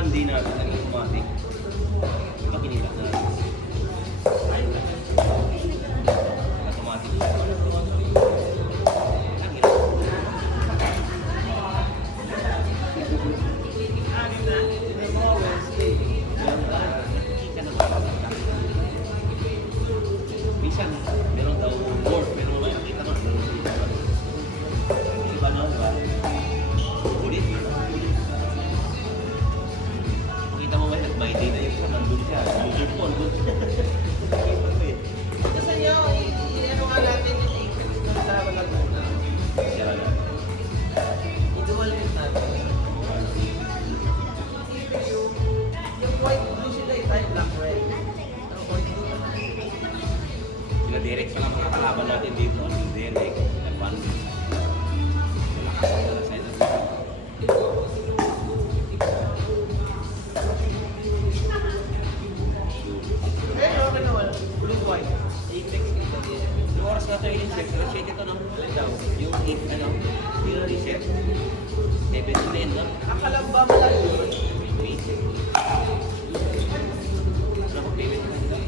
Monday natin, naging automatic. Ito kinilak na natin. Automatic. Minsan, meron daw more, pero mamaya nakita ko. Iba na ba? Ulit. Makita mo may nag-my day na yung sa nandun siya. User po, nandun siya. Kasi nyo, i-ano nga natin yung increase ng sa Laguna. Sira na. I-dual rin natin. Yung white blue sila, tayo black red. Ang white blue. Sila Derek sa mga kalaban natin dito. Si Derek, Evan. Malakas ang dala sa ito. Eh, okay naman. Blue white. Apex kita din. Yung oras na ito yung check. Check ito ng ulit daw. Yung yung reset. 7 to 10 no? Ang kalamba malayo yun. Ano kung payment na nila?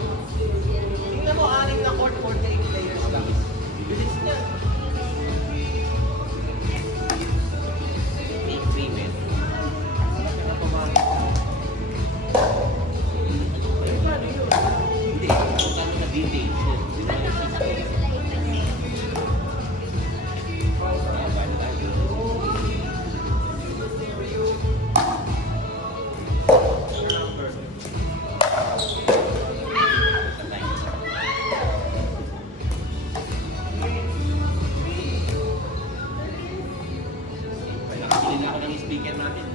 Tingnan mo, 6 na court, 48 players lang. Bilis niya. Make payment. Paano yun? Hindi. Kung ano na details. Hindi na yung system. Nakabili na ako ng speaker natin.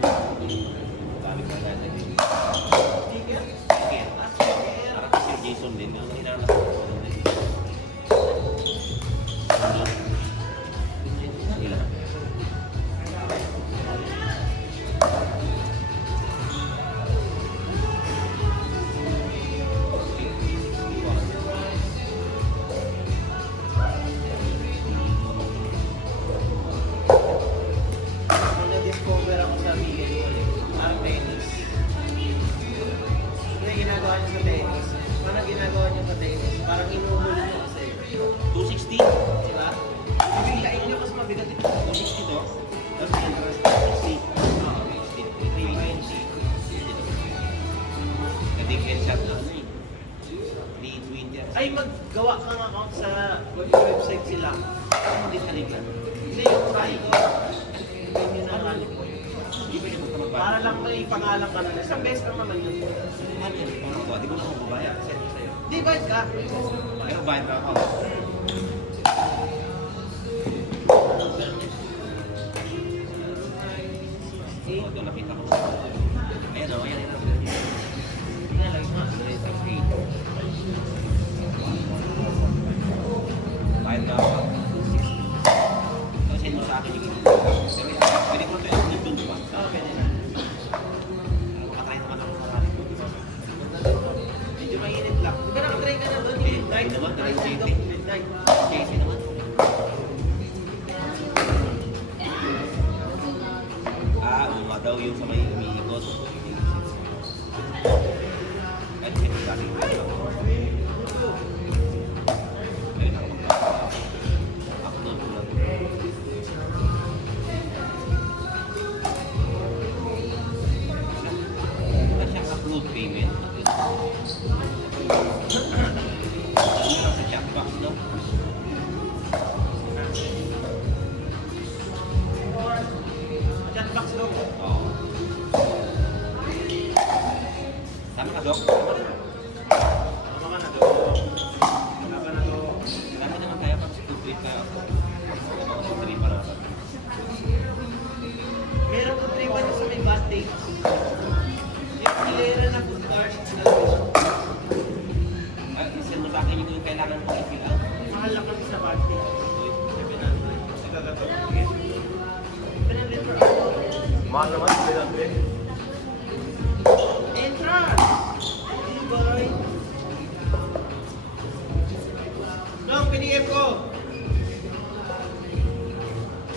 Balik na natin. Ticket? Speaker. Para kay Sir Jason din. Yung hinanap ko. Ilan? Nung na-discover ako sa Miguel ko, parang tennis. Ano yung ginagawa niyo sa tennis? Paano ginagawa niyo sa tennis? Parang inuhuli niyo kasi. 260. Di ba? Bibiglain niyo kasi mabigat ito. 260 to. Tapos interest 60. Oo, 320. Kading headshot na ano eh. 320. Ay, maggawa ka ng account sa website sila. Ano din kanina? Hindi yung site ko. Yun yun ang ano ko. Hindi pwede mo ka Para lang may pangalan ka na. Isang beses lang naman yun. Ano yan? Pangako, di ko na ako babaya. Set ko sa'yo. Di ba ka? Pero bayad ka ako. Oo, ito nakita ko. Ayan o, ayan. Tingnan lang yung mga. Bayad ka ako. Ito, send mo sa akin yung ginagawa. Pero yan, pwede ko ito yung dun, di ba? Oo, pwede na. Makatry naman ako sa akin. Medyo mainit lang. Di ba nakatry ka na doon? Midnight naman, Try sa JC. midnight. JC naman. Uma daw yung sa may umiikot. Kahit hindi galing. Ayun ako magkakaroon. Ako na bulag. Wala siyang upload payment. Ano lang sa chatbox daw? Chatbox daw. Oo. Tama ka, Dok? Tama ka na doon. Tama ka na doon. Marami naman kaya pag 2-3 ka ako. Mga 2-3 pa natin. Meron ko 3 ba sa may bad dates? Yung hilera na good cars. Isin mo sa akin yung kailangan kong i-fill out. Mahal lang kami sa bad dates. 700. per hour. Mahal naman, 700. Entrance! Hey, boy! Dok, pinigyan ko.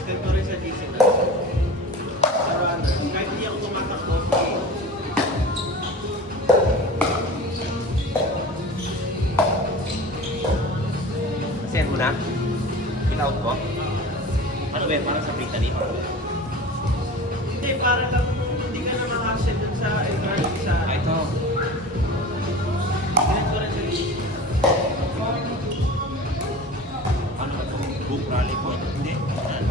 Ganito rin sa GC na. Sa runner, kahit hindi ako tumatakbo, Send mo na? Fill out ko? Ano ba yan? Parang sa Brittany? hindi, para lang hindi ka na makasend dun sa entrance sa... Ah, ito. Ganito rin sa GC. Ano ba ito? Book rally po? Hindi. Ano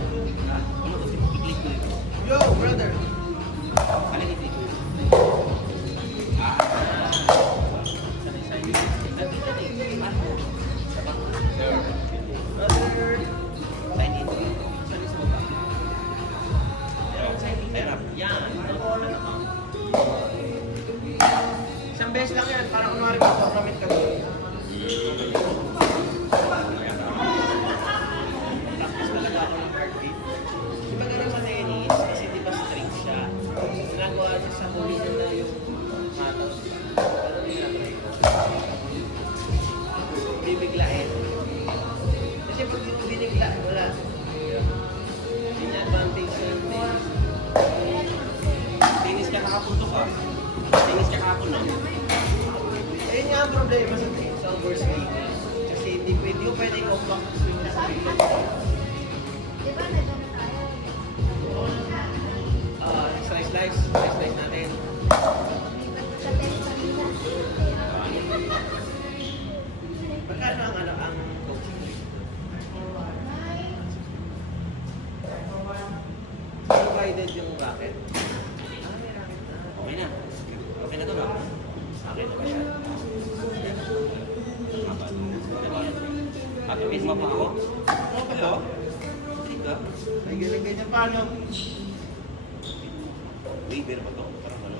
ito? I-click ko ito. Yo, brother! Alin i-click ko ito? Ah. Sanay-sanay. Nandito na eh. Sir. Brother! Sign in. Sanay sa baba. Sarap. Yan. Isang beses lang yan. Para kunwari mag-tournament ka doon. Practice talaga ako ng heartbeat. Di ba ganun sa tennis? Kasi di ba string siya. Ginagawa niya sa huli na yung patos. Pero ginagawa ito. Bibiglain. Kasi pag di mo binigla, wala. Hindi niya advantage sa tennis. Tennis ka nakapunto ka. Tennis ka kahapon no? Ayun nga ang problema sa tennis, sa overswing. Kasi hindi ko pwede i-compact swing na sa field. Slice natin. Magkano ang ang coaching rate? Provided yung racket. Ah, may racket na. Okay na. Okay na to ba? Akin na ba yan? At miss mo pa ako? Okay oh. Hindi ka. Ay, ganyan paano? Waiver ba to? Parang ano?